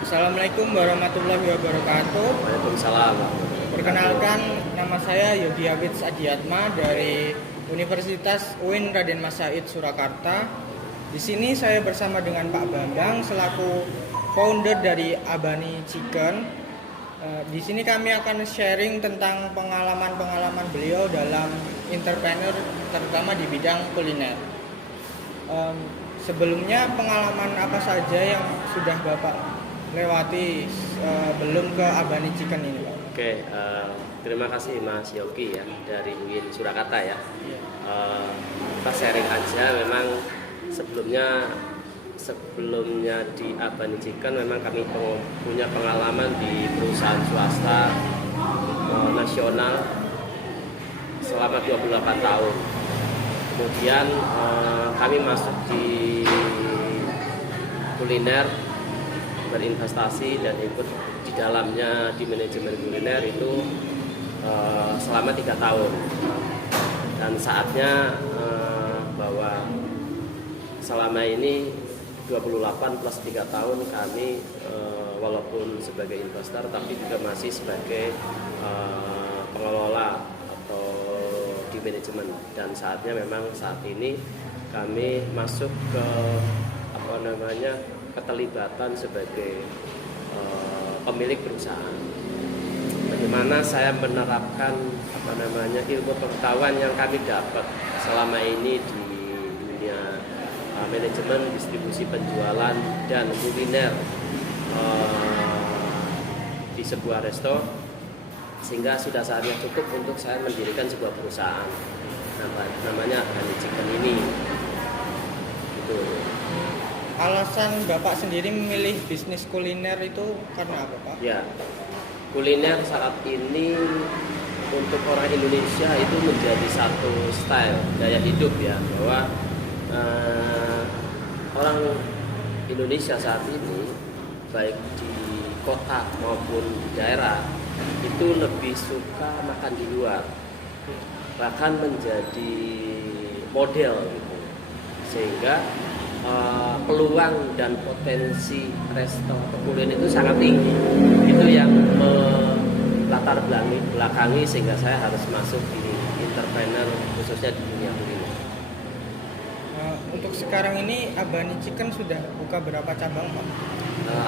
Assalamualaikum warahmatullahi wabarakatuh. Waalaikumsalam. Perkenalkan, nama saya Yogi Abid Adiatma dari Universitas UIN Raden Mas Said Surakarta. Di sini saya bersama dengan Pak Bambang selaku founder dari Abani Chicken. Di sini kami akan sharing tentang pengalaman-pengalaman beliau dalam entrepreneur, terutama di bidang kuliner. Sebelumnya pengalaman apa saja yang sudah Bapak lewati belum ke Abani Chicken ini, Pak? Oke, terima kasih Mas Yogi ya dari UIN Surakarta ya. Iya. Kita sharing aja. Memang sebelumnya di Abani Chicken memang kami punya pengalaman di perusahaan swasta nasional selama 28 tahun. Kemudian kami masuk di kuliner, berinvestasi dan ikut di dalamnya di manajemen kuliner itu selama 3 tahun. Dan saatnya bahwa selama ini 28 plus 3 tahun kami walaupun sebagai investor tapi juga masih sebagai pengelola atau di manajemen. Dan saatnya memang saat ini kami masuk ke keterlibatan sebagai pemilik perusahaan. Bagaimana saya menerapkan ilmu pengetahuan yang kami dapat selama ini di dunia manajemen, distribusi, penjualan dan kuliner di sebuah resto, sehingga sudah saatnya cukup untuk saya mendirikan sebuah perusahaan namanya Abani Chicken ini. Itu. Alasan Bapak sendiri memilih bisnis kuliner itu karena apa, Pak? Ya, kuliner saat ini untuk orang Indonesia itu menjadi satu style gaya hidup ya, bahwa orang Indonesia saat ini baik di kota maupun di daerah itu lebih suka makan di luar, bahkan menjadi model gitu, sehingga peluang dan potensi resto kuliner itu sangat tinggi. Itu yang melatar belakangi sehingga saya harus masuk di entrepreneur khususnya di dunia kuliner. Untuk sekarang ini Abani Chicken sudah buka berapa cabang, Pak?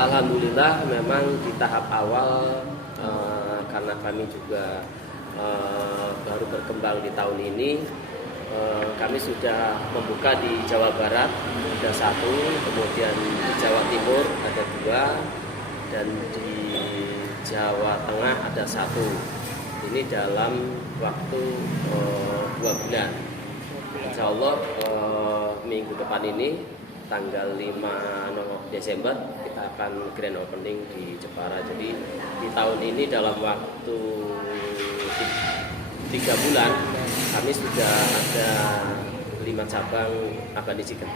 Alhamdulillah memang di tahap awal karena kami juga baru berkembang di tahun ini. Kami sudah membuka di Jawa Barat ada 1, kemudian di Jawa Timur ada 2, dan di Jawa Tengah ada 1. Ini dalam waktu 2 bulan. Insya Allah minggu depan ini tanggal 5 Desember kita akan grand opening di Jepara. Jadi di tahun ini dalam waktu 3 bulan kami sudah ada 5 cabang Abani Chicken.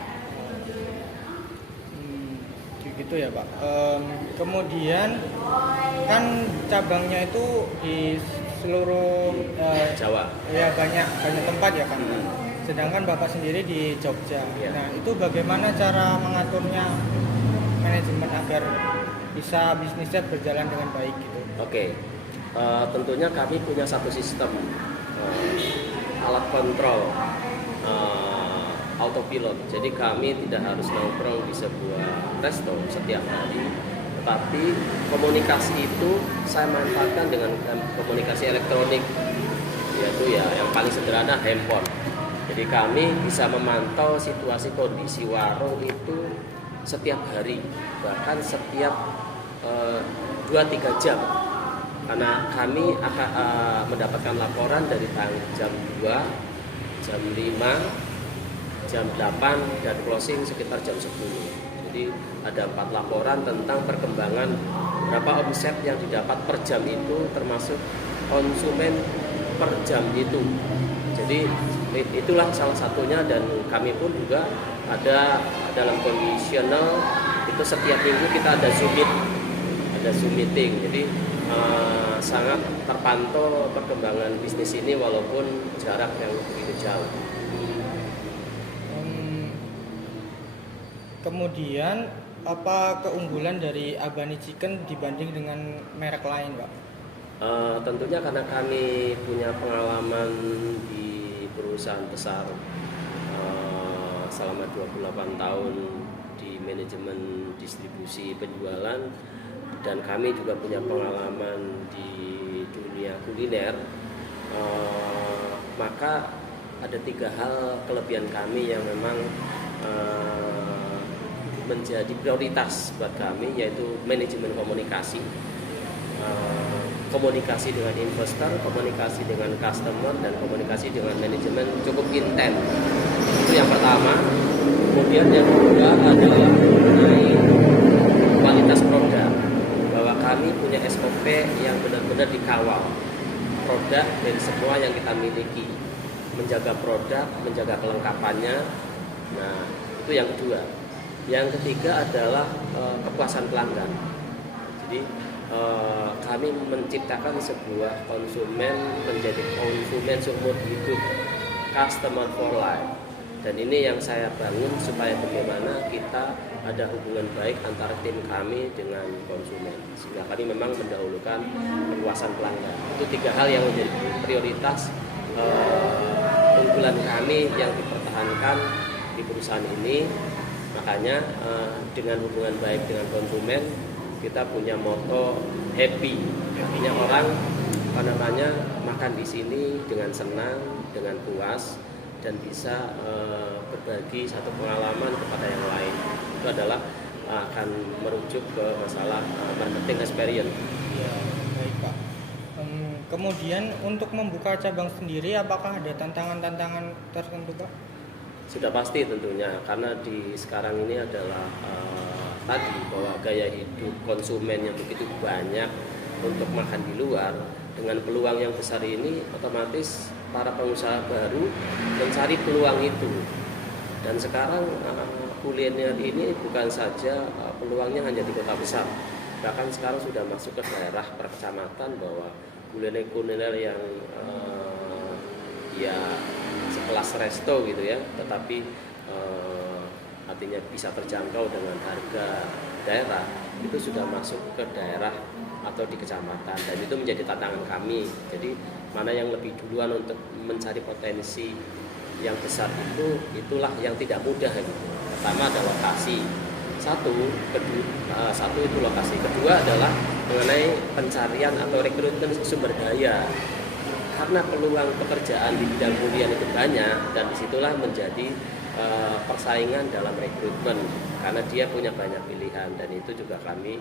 Gitu ya, Pak. Kemudian kan cabangnya itu di seluruh Jawa. Ya, banyak tempat ya kan. Sedangkan Bapak sendiri di Jogja. Ya. Nah, itu bagaimana cara mengaturnya manajemen agar bisa bisnisnya berjalan dengan baik gitu? Oke. Tentunya kami punya satu sistem alat kontrol autopilot. Jadi kami tidak harus nongkrong di sebuah resto setiap hari, tetapi komunikasi itu saya manfaatkan dengan komunikasi elektronik, yaitu ya yang paling sederhana handphone. Jadi kami bisa memantau situasi kondisi warung itu setiap hari, bahkan setiap 2-3 jam. Karena kami akan mendapatkan laporan dari jam 2, jam 5, jam 8, dan closing sekitar jam 10. Jadi ada 4 laporan tentang perkembangan berapa omset yang didapat per jam itu, termasuk konsumen per jam itu. Jadi itulah salah satunya, dan kami pun juga ada dalam conditional itu setiap minggu kita ada Zoom meeting. Jadi sangat terpantau perkembangan bisnis ini walaupun jarak yang begitu jauh. Kemudian apa keunggulan dari Abani Chicken dibanding dengan merek lain, Pak? Tentunya karena kami punya pengalaman di perusahaan besar selama 28 tahun di manajemen distribusi penjualan, dan kami juga punya pengalaman di dunia kuliner, maka ada 3 hal kelebihan kami yang memang menjadi prioritas buat kami, yaitu manajemen komunikasi, komunikasi dengan investor, komunikasi dengan customer, dan komunikasi dengan manajemen cukup intens. Itu yang pertama. Kemudian yang kedua adalah mengenai kualitas produk, bahwa kami punya SOP yang benar-benar dikawal produk dari semua yang kita miliki, menjaga produk, menjaga kelengkapannya. Nah, itu yang kedua. Yang ketiga adalah kepuasan pelanggan. Jadi kami menciptakan sebuah konsumen menjadi konsumen seumur hidup, customer for life. Dan ini yang saya bangun supaya bagaimana kita ada hubungan baik antara tim kami dengan konsumen, sehingga kami memang mendahulukan kepuasan pelanggan. Itu 3 hal yang menjadi prioritas unggulan kami yang dipertahankan di perusahaan ini. Makanya dengan hubungan baik dengan konsumen, kita punya moto happy. Artinya orang makan di sini dengan senang, dengan puas, dan bisa berbagi satu pengalaman kepada yang lain. Itu adalah akan merujuk ke masalah marketing experience. Ya, baik Pak. Kemudian untuk membuka cabang sendiri, apakah ada tantangan-tantangan tertentu, Pak? Sudah pasti tentunya, karena di sekarang ini adalah tadi bahwa gaya hidup konsumen yang begitu banyak untuk makan di luar, dengan peluang yang besar ini, otomatis para pengusaha baru mencari peluang itu. Dan sekarang kuliner ini bukan saja peluangnya hanya di kota besar, bahkan sekarang sudah masuk ke daerah per kecamatan, bahwa kuliner-kuliner yang ya sekelas resto gitu ya, tetapi artinya bisa terjangkau dengan harga daerah, itu sudah masuk ke daerah atau di kecamatan, dan itu menjadi tantangan kami. Jadi mana yang lebih duluan untuk mencari potensi yang besar itu, itulah yang tidak mudah gitu. Pertama ada lokasi, satu itu lokasi, kedua adalah mengenai pencarian atau rekrutmen sumber daya, karena peluang pekerjaan di bidang kuliah itu banyak, dan disitulah menjadi persaingan dalam rekrutmen, karena dia punya banyak pilihan. Dan itu juga kami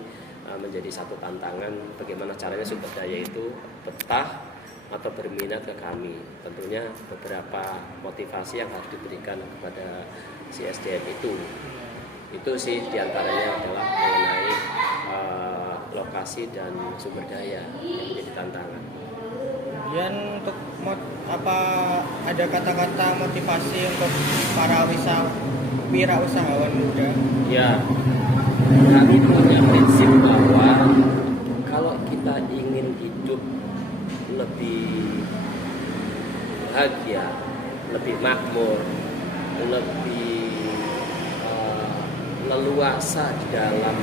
menjadi satu tantangan, bagaimana caranya sumber daya itu betah atau berminat ke kami. Tentunya beberapa motivasi yang harus diberikan kepada si SDM itu sih diantaranya adalah mengenai lokasi dan sumber daya yang menjadi tantangan. Kemudian untuk ada kata-kata motivasi untuk para wirausahawan muda? Ya, kami punya prinsip bahwa kalau kita ingin hidup lebih bahagia, lebih makmur, lebih leluasa di dalam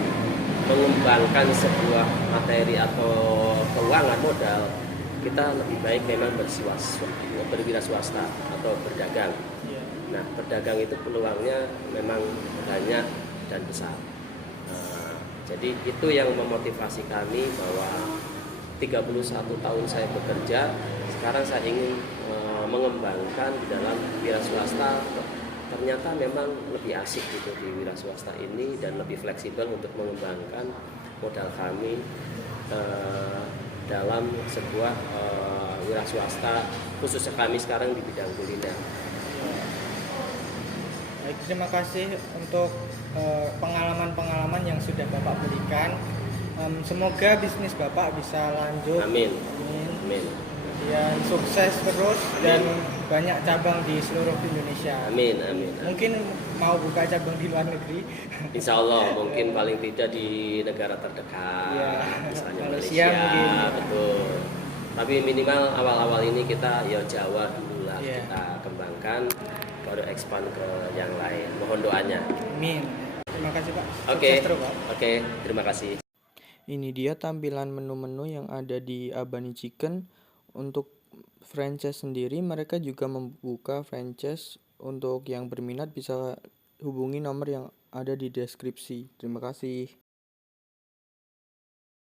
mengembangkan sebuah materi atau keuangan modal, kita lebih baik memang berwira swasta atau berdagang. Nah, berdagang itu peluangnya memang banyak dan besar. Jadi itu yang memotivasi kami, bahwa 31 tahun saya bekerja, sekarang saya ingin mengembangkan di dalam wira swasta. Ternyata memang lebih asik gitu di wira swasta ini, dan lebih fleksibel untuk mengembangkan modal kami dalam sebuah wira swasta, khususnya kami sekarang di bidang kuliner. Baik, terima kasih untuk pengalaman-pengalaman yang sudah Bapak berikan. Semoga bisnis Bapak bisa lanjut. Amin. Amin. Dan sukses terus dan banyak cabang di seluruh Indonesia. Amin, amin. Mungkin mau buka cabang di luar negeri. Insya Allah, mungkin paling tidak di negara terdekat, Ya, misalnya Malaysia Malaysia, mungkin. betul. Tapi minimal awal-awal ini kita ya Jawa dulu lah, Ya. kita kembangkan, baru expand ke yang lain. Mohon doanya. Amin. Terima kasih Pak. Oke, Sukses terus Pak. oke, terima kasih. Ini dia tampilan menu-menu yang ada di Abani Chicken. Untuk franchise sendiri, mereka juga membuka franchise. Untuk yang berminat bisa hubungi nomor yang ada di deskripsi. Terima kasih.